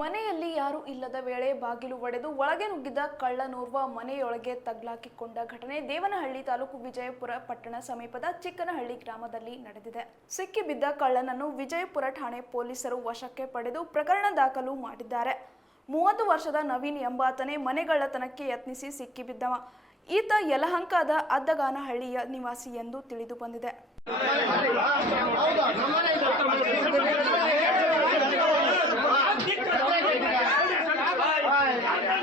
ಮನೆಯಲ್ಲಿ ಯಾರು ಇಲ್ಲದ ವೇಳೆ ಬಾಗಿಲು ಒಡೆದು ಒಳಗೆ ನುಗ್ಗಿದ ಕಳ್ಳನೋರ್ವ ಮನೆಯೊಳಗೆ ತಗ್ಲಾಕಿಕೊಂಡ ಘಟನೆ ದೇವನಹಳ್ಳಿ ತಾಲೂಕು ವಿಜಯಪುರ ಪಟ್ಟಣ ಸಮೀಪದ ಚಿಕ್ಕನಹಳ್ಳಿ ಗ್ರಾಮದಲ್ಲಿ ನಡೆದಿದೆ. ಸಿಕ್ಕಿಬಿದ್ದ ಕಳ್ಳನನ್ನು ವಿಜಯಪುರ ಠಾಣೆ ಪೊಲೀಸರು ವಶಕ್ಕೆ ಪಡೆದು ಪ್ರಕರಣ ದಾಖಲು ಮಾಡಿದ್ದಾರೆ. ಮೂವತ್ತು ವರ್ಷದ ನವೀನ್ ಎಂಬಾತನೇ ಮನೆಗಳ್ಳತನಕ್ಕೆ ಯತ್ನಿಸಿ ಸಿಕ್ಕಿಬಿದ್ದವ. ಈತ ಯಲಹಂಕದ ಅದ್ದಗಾನಹಳ್ಳಿಯ ನಿವಾಸಿ ಎಂದು ತಿಳಿದು ಬಂದಿದೆ.